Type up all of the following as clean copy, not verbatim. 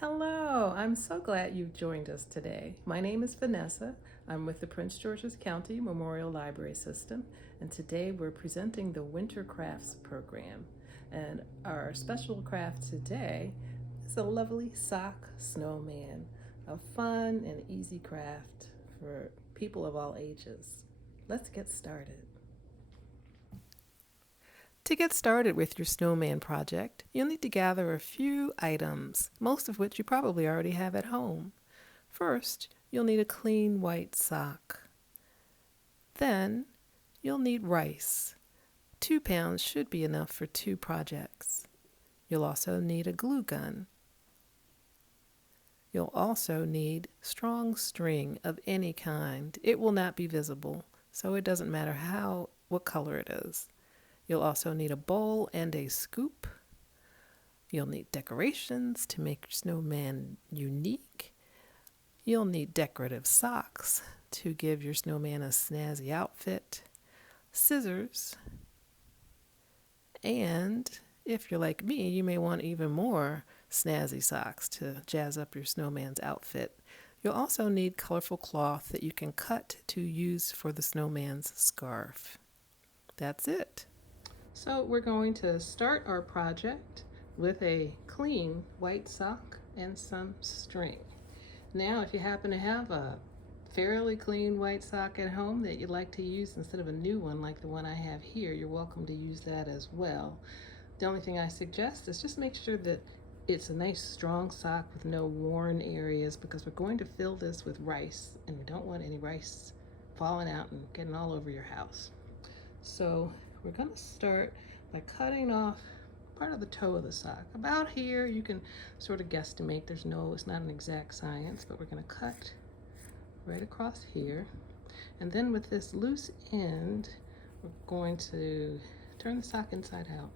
Hello, I'm so glad you've joined us today. My name is Vanessa. I'm with the Prince George's County Memorial Library System, and today we're presenting the Winter Crafts program. And our special craft today is a lovely sock snowman, a fun and easy craft for people of all ages. Let's get started. To get started with your snowman project, you'll need to gather a few items, most of which you probably already have at home. First, you'll need a clean white sock. Then, you'll need rice. 2 pounds should be enough for 2 projects. You'll also need a glue gun. You'll also need strong string of any kind. It will not be visible, so it doesn't matter what color it is. You'll also need a bowl and a scoop. You'll need decorations to make your snowman unique. You'll need decorative socks to give your snowman a snazzy outfit, scissors, and if you're like me, you may want even more snazzy socks to jazz up your snowman's outfit. You'll also need colorful cloth that you can cut to use for the snowman's scarf. That's it. So we're going to start our project with a clean white sock and some string. Now, if you happen to have a fairly clean white sock at home that you'd like to use instead of a new one like the one I have here, you're welcome to use that as well. The only thing I suggest is just make sure that it's a nice strong sock with no worn areas, because we're going to fill this with rice and we don't want any rice falling out and getting all over your house. So we're going to start by cutting off part of the toe of the sock. About here, you can sort of guesstimate. It's not an exact science, but we're going to cut right across here. And then with this loose end, we're going to turn the sock inside out.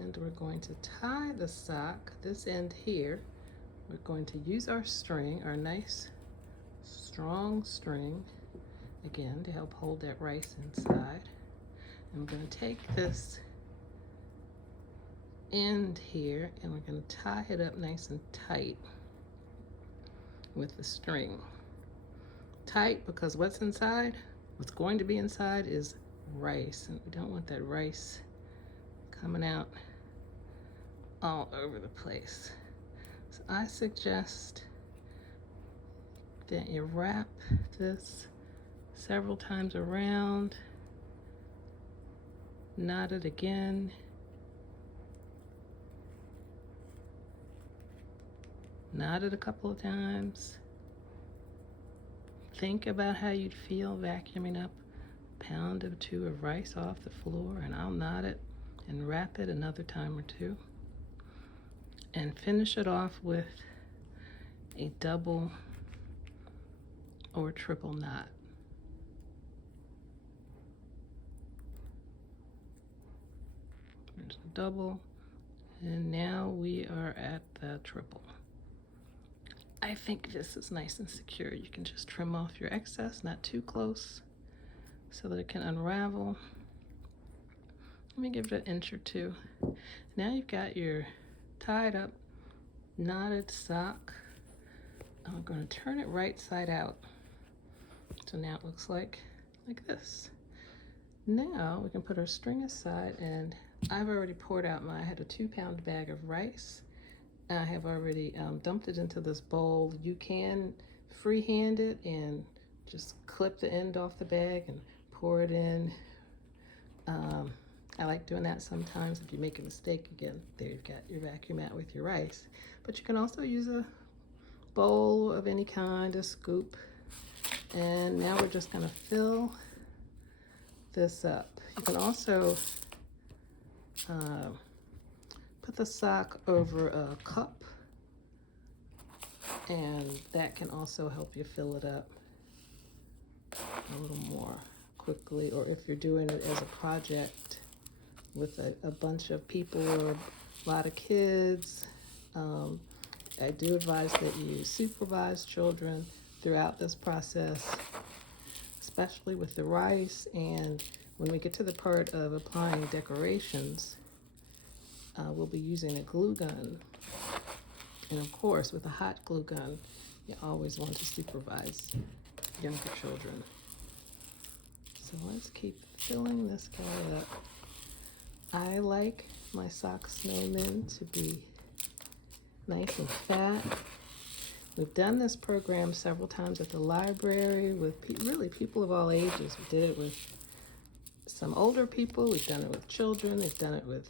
And we're going to tie the sock, this end here. We're going to use our string, our nice strong string, again to help hold that rice inside. And we're going to take this end here and we're going to tie it up nice and tight with the string. Tight because what's going to be inside is rice, and we don't want that rice coming out all over the place. So I suggest that you wrap this several times around, knot it again, knot it a couple of times. Think about how you'd feel vacuuming up a pound or 2 of rice off the floor, and I'll knot it and wrap it another time or 2. And finish it off with a double or triple knot. There's a double, and now we are at the triple. I think this is nice and secure. You can just trim off your excess, not too close, so that it can unravel. Let me give it an inch or 2. Now you've got your tied up, knotted sock. I'm going to turn it right side out. So now it looks like this. Now we can put our string aside, and I've already poured out I had a 2-pound bag of rice. I have already dumped it into this bowl. You can freehand it and just clip the end off the bag and pour it in. I like doing that sometimes. If you make a mistake, again, there you've got your vacuum out with your rice. But you can also use a bowl of any kind, a scoop. And now we're just going to fill this up. You can also put the sock over a cup, and that can also help you fill it up a little more quickly. Or if you're doing it as a project with a bunch of people or a lot of kids, I do advise that you supervise children throughout this process, especially with the rice. And when we get to the part of applying decorations, we'll be using a glue gun. And of course, with a hot glue gun, you always want to supervise younger children. So let's keep filling this guy up. I like my sock snowmen to be nice and fat. We've done this program several times at the library with really people of all ages. We did it with some older people, we've done it with children, we've done it with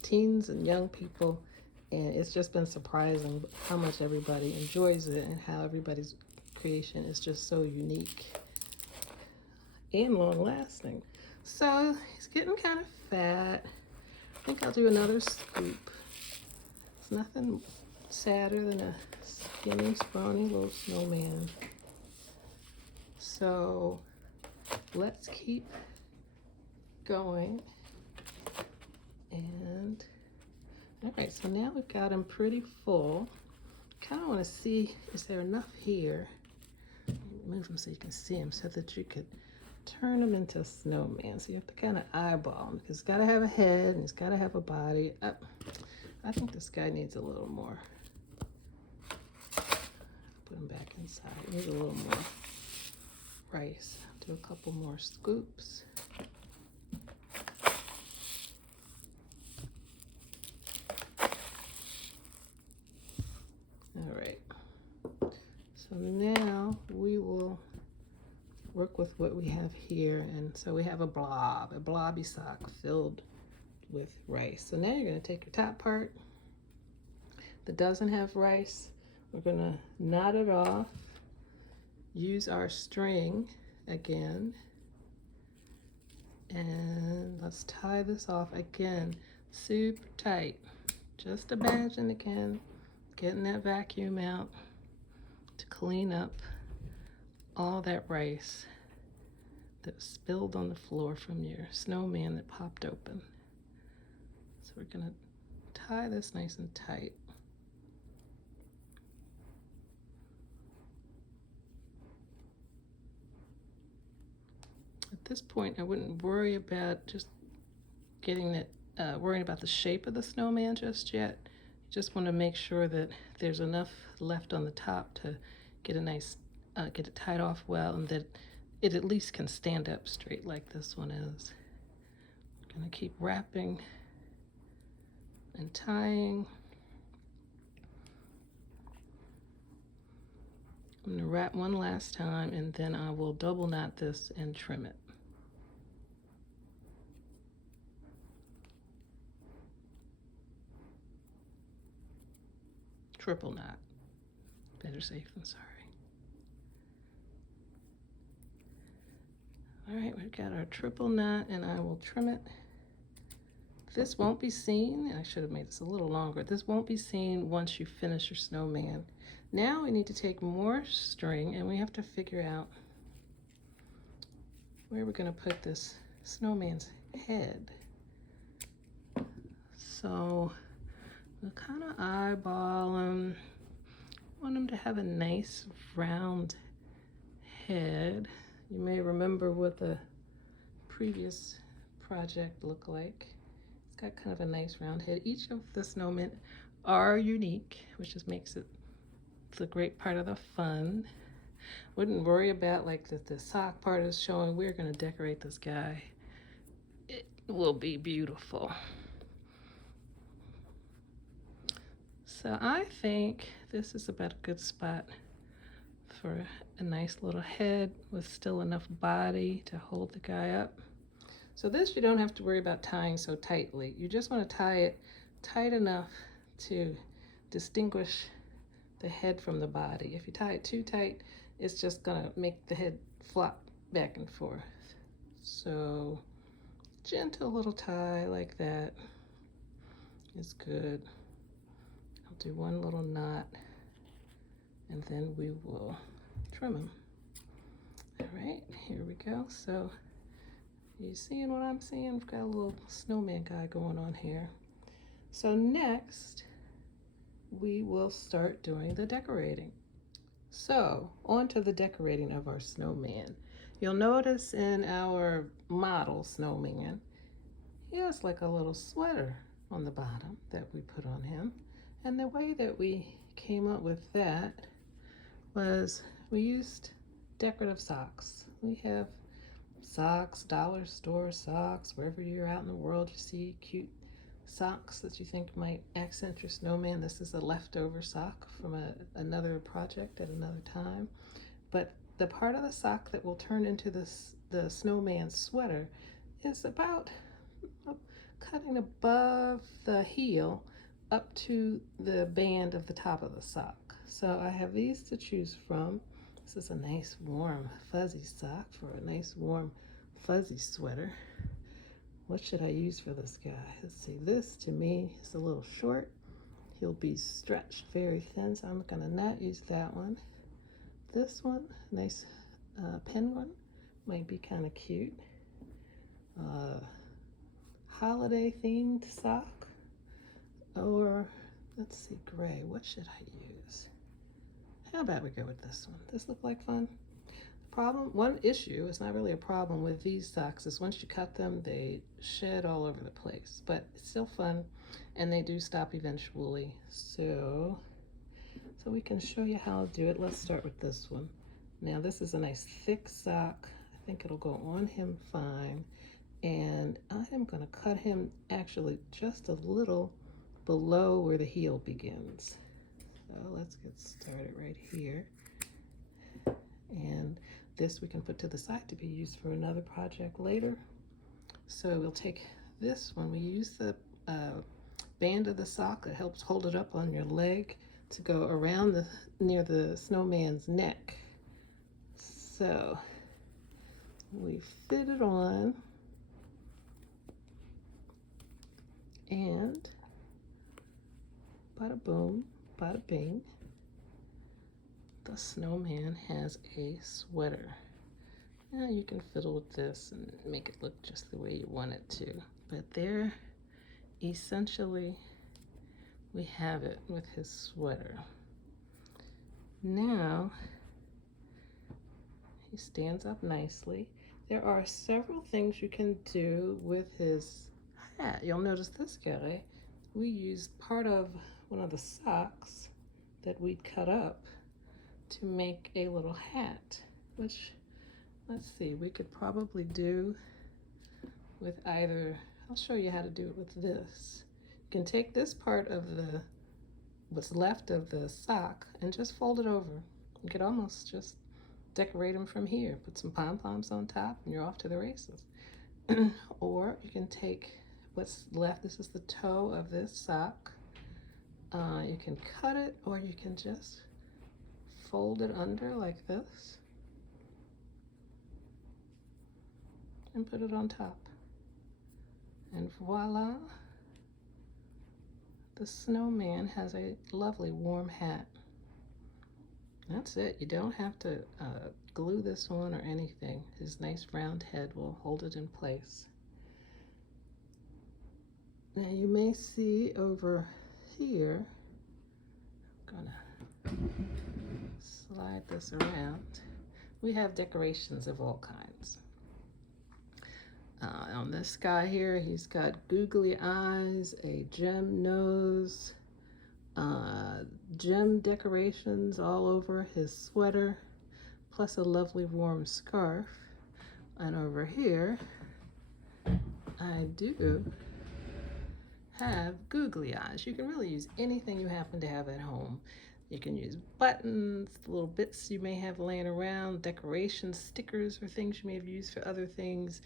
teens and young people, and it's just been surprising how much everybody enjoys it and how everybody's creation is just so unique and long-lasting. So he's getting kind of fat. I think I'll do another scoop. It's nothing sadder than a skinny, scrawny little snowman. So let's keep going. And all right, so now we've got him pretty full. Kind of want to see, is there enough here? Move him so you can see him, so that you could turn him into a snowman. So you have to kind of eyeball him, because he's got to have a head and he's got to have a body. I think this guy needs a little more. Put him back inside. He needs a little more rice. Do a couple more scoops. All right. So now we will work with what we have here. And so we have a blobby sock filled with rice. So now you're going to take your top part that doesn't have rice. We're going to knot it off. Use our string again. And let's tie this off again, super tight. Just imagine again, getting that vacuum out to clean up all that rice that was spilled on the floor from your snowman that popped open. So we're gonna tie this nice and tight. At this point, I wouldn't worry about just getting it, worrying about the shape of the snowman just yet. You just want to make sure that there's enough left on the top to get a nice, get it tied off well, and that it at least can stand up straight like this one is. I'm gonna keep wrapping and tying. I'm gonna wrap one last time, and then I will double knot this and trim it. Triple knot. Better safe than sorry. All right, we've got our triple knot, and I will trim it. This won't be seen. I should have made this a little longer. This won't be seen once you finish your snowman. Now we need to take more string, and we have to figure out where we're going to put this snowman's head. So we'll kind of eyeball him. Want him to have a nice round head. You may remember what the previous project looked like. It's got kind of a nice round head. Each of the snowmen are unique, which just makes it the great part of the fun. Wouldn't worry about like the sock part is showing. We're going to decorate this guy. It will be beautiful. So I think this is about a good spot for a nice little head with still enough body to hold the guy up. So this you don't have to worry about tying so tightly. You just want to tie it tight enough to distinguish the head from the body. If you tie it too tight, it's just gonna make the head flop back and forth. So gentle little tie like that is good. I'll do one little knot, and then we will trim them. All right, here we go. So you seeing what I'm seeing? We've got a little snowman guy going on here. So next, we will start doing the decorating. So on to the decorating of our snowman. You'll notice in our model snowman, he has like a little sweater on the bottom that we put on him. And the way that we came up with that was we used decorative socks. We have socks, dollar store socks, wherever you're out in the world you see cute socks that you think might accent your snowman. This is a leftover sock from another project at another time. But the part of the sock that will turn into the snowman sweater is about cutting above the heel up to the band of the top of the sock. So I have these to choose from. This is a nice warm fuzzy sock for a nice warm fuzzy sweater. What should I use for this guy? Let's see, this to me is a little short. He'll be stretched very thin, so I'm gonna not use that one. This one, nice penguin, might be kind of cute. Holiday themed sock, or let's see, gray. What should I use? How about we go with this one? This look like fun? One issue, it's not really a problem with these socks, is once you cut them, they shed all over the place, but it's still fun, and they do stop eventually. So we can show you how to do it. Let's start with this one. Now this is a nice thick sock. I think it'll go on him fine. And I am gonna cut him actually just a little below where the heel begins. So let's get started right here. And this we can put to the side to be used for another project later. So we'll take this one. We use the band of the sock that helps hold it up on your leg to go around near the snowman's neck. So we fit it on, and bada boom, bada bing, the snowman has a sweater. Now you can fiddle with this and make it look just the way you want it to. But there, essentially, we have it with his sweater. Now, he stands up nicely. There are several things you can do with his hat. You'll notice this guy, we used part of one of the socks that we'd cut up to make a little hat, which, let's see, we could probably do with either, I'll show you how to do it with this. You can take this part of what's left of the sock and just fold it over. You could almost just decorate them from here. Put some pom-poms on top and you're off to the races. Or you can take what's left, this is the toe of this sock. You can cut it, or you can just fold it under like this and put it on top. And voila, the snowman has a lovely warm hat. That's it. You don't have to glue this on or anything. His nice round head will hold it in place. Now you may see over here, I'm gonna slide this around. We have decorations of all kinds. On this guy here, he's got googly eyes, a gem nose, gem decorations all over his sweater, plus a lovely warm scarf. And over here, I do have googly eyes. You can really use anything you happen to have at home. You can use buttons, little bits you may have laying around, decorations, stickers, or things you may have used for other things,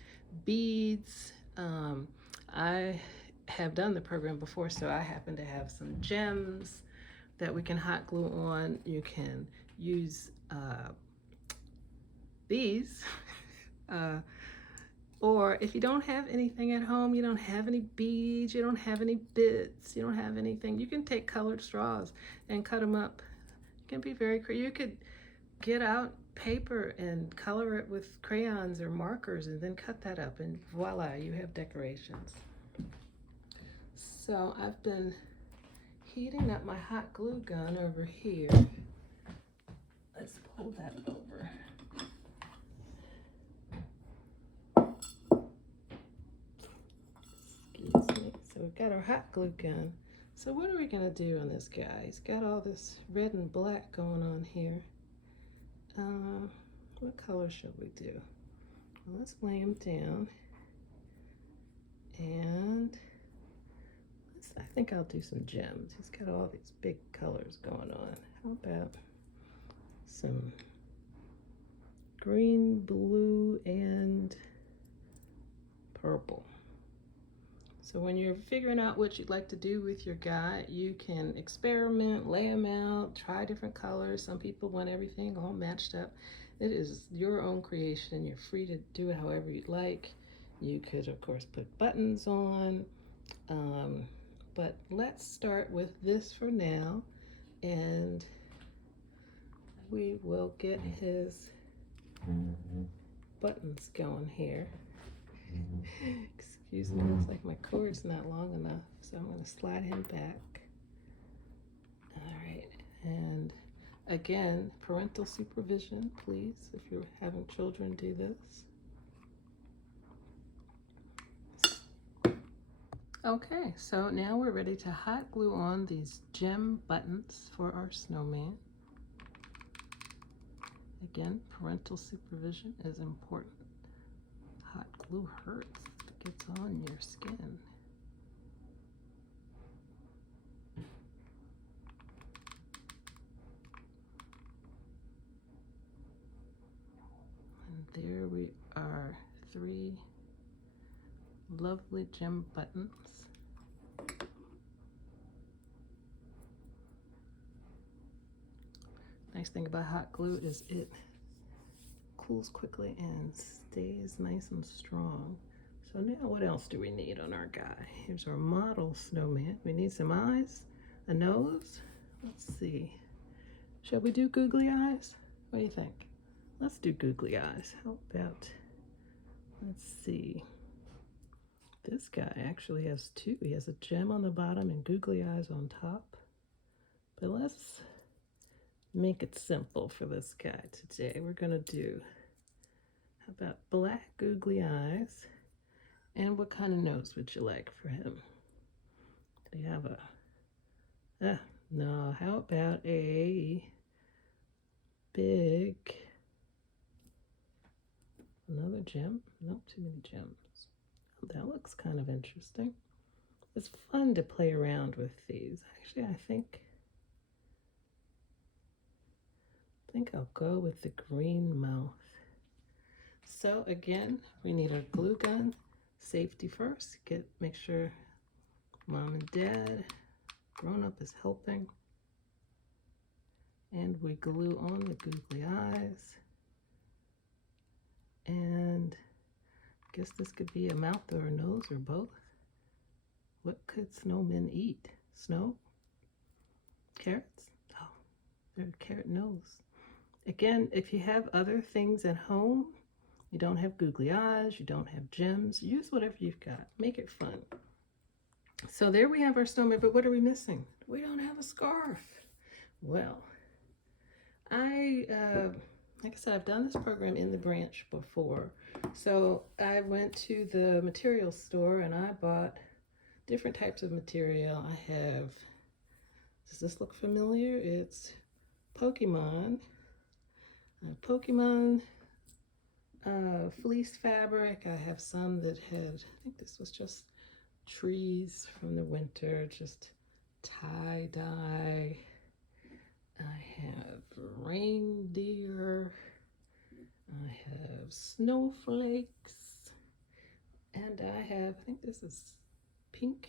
beads. I have done the program before, so I happen to have some gems that we can hot glue on. You can use these. Or if you don't have anything at home, you don't have any beads, you don't have any bits, you don't have anything, you can take colored straws and cut them up. You can be very creative. You could get out paper and color it with crayons or markers and then cut that up, and voila, you have decorations. So I've been heating up my hot glue gun over here. Let's pull that over. we've got our hot glue gun. So what are we gonna do on this guy? He's got all this red and black going on here. What color should we do? Well, let's lay him down. And I think I'll do some gems. He's got all these big colors going on. How about some green, blue, and purple? So when you're figuring out what you'd like to do with your guy, you can experiment, lay them out, try different colors. Some people want everything all matched up. It is your own creation. You're free to do it however you'd like. You could, of course, put buttons on. But let's start with this for now, and we will get his buttons going here. Excuse me, looks like my cord's not long enough, so I'm going to slide him back. All right, and again, parental supervision, please, if you're having children do this. Okay, so now we're ready to hot glue on these gem buttons for our snowman. Again, parental supervision is important. Hot glue hurts. It gets on your skin. And there we are, 3 lovely gem buttons. Nice thing about hot glue is it cools quickly and stays nice and strong. So now what else do we need on our guy? Here's our model snowman. We need some eyes, a nose. Let's see. Shall we do googly eyes? What do you think? Let's do googly eyes. How about, let's see. This guy actually has 2. He has a gem on the bottom and googly eyes on top. But let's make it simple for this guy today. We're gonna do, how about black googly eyes? And what kind of nose would you like for him? Do you have a, no, how about a big, another gem? Nope, too many gems. Oh, that looks kind of interesting. It's fun to play around with these. Actually, I think I'll go with the green mouth. So again, we need our glue gun. Safety first. Make sure mom and dad, grown up, is helping. And we glue on the googly eyes. And I guess this could be a mouth or a nose or both. What could snowmen eat? Snow? Carrots? Oh, they're a carrot nose. Again, if you have other things at home, you don't have googly eyes, you don't have gems, use whatever you've got. Make it fun. So there we have our snowman, but what are we missing? We don't have a scarf. Well, like I said, I've done this program in the branch before. So I went to the material store and I bought different types of material. I have, does this look familiar? It's Pokemon fleece fabric. I have some that had, I think this was just trees from the winter, just tie-dye. I have reindeer. I have snowflakes. And I have, I think this is pink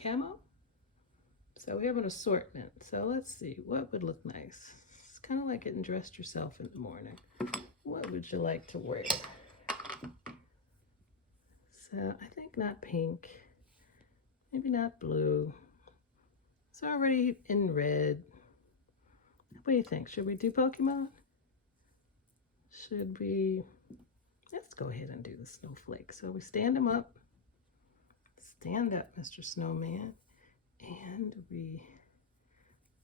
camo. So we have an assortment. So let's see, what would look nice? It's kind of like getting dressed yourself in the morning. What would you like to wear? So I think not pink, maybe not blue. It's already in red. What do you think? Should we do Pokemon? Should we? Let's go ahead and do the snowflake. So we stand him up. Stand up, Mr. Snowman. And we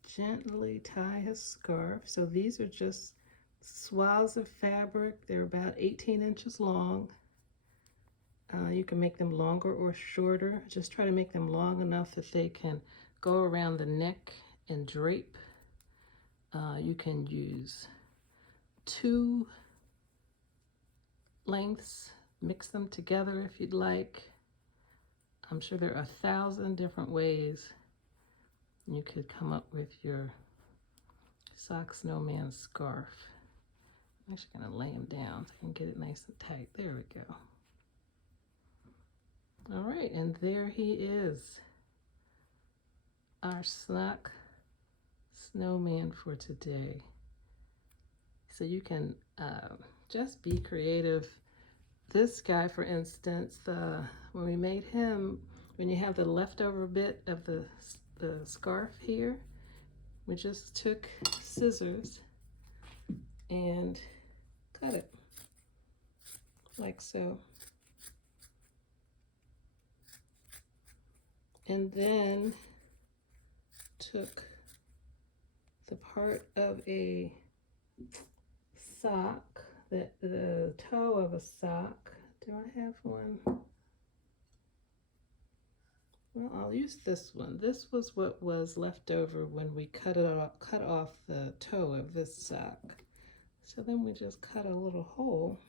gently tie his scarf. So these are just swaths of fabric. They're about 18 inches long. You can make them longer or shorter. Just try to make them long enough that they can go around the neck and drape. You can use 2 lengths, mix them together if you'd like. I'm sure there are 1,000 different ways you could come up with your sock snowman scarf. I'm actually going to lay him down so I can get it nice and tight. There we go. All right, and there he is, our sock snowman for today. So you can just be creative. This guy, for instance, when we made him, when you have the leftover bit of the scarf here, we just took scissors and cut it like so. And then took the part of a sock, the toe of a sock. Do I have one? Well, I'll use this one. This was what was left over when we cut off the toe of this sock. So then we just cut a little hole.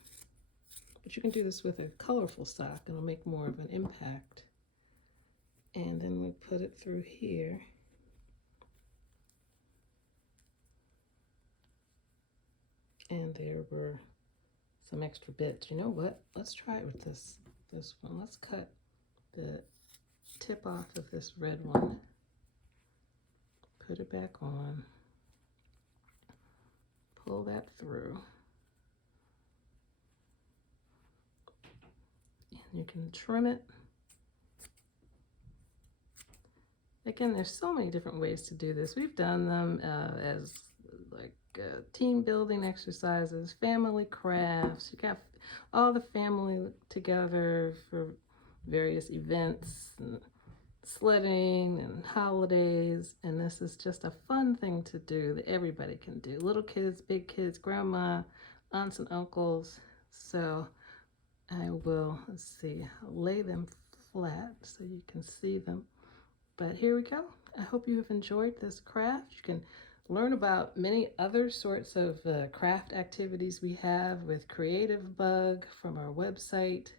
But you can do this with a colorful sock and it'll make more of an impact. And then we put it through here. And there were some extra bits. You know what? Let's try it with this one. Let's cut the tip off of this red one. Put it back on. Pull that through. And you can trim it. Again, there's so many different ways to do this. We've done them as like team building exercises, family crafts. You got all the family together for various events, and sledding and holidays. And this is just a fun thing to do that everybody can do. Little kids, big kids, grandma, aunts and uncles. So I will, let's see, I'll lay them flat so you can see them. But here we go. I hope you have enjoyed this craft. You can learn about many other sorts of craft activities we have with Creative Bug from our website.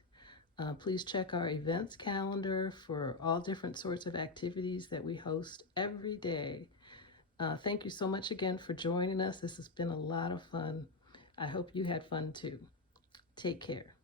Please check our events calendar for all different sorts of activities that we host every day. Thank you so much again for joining us. This has been a lot of fun. I hope you had fun too. Take care.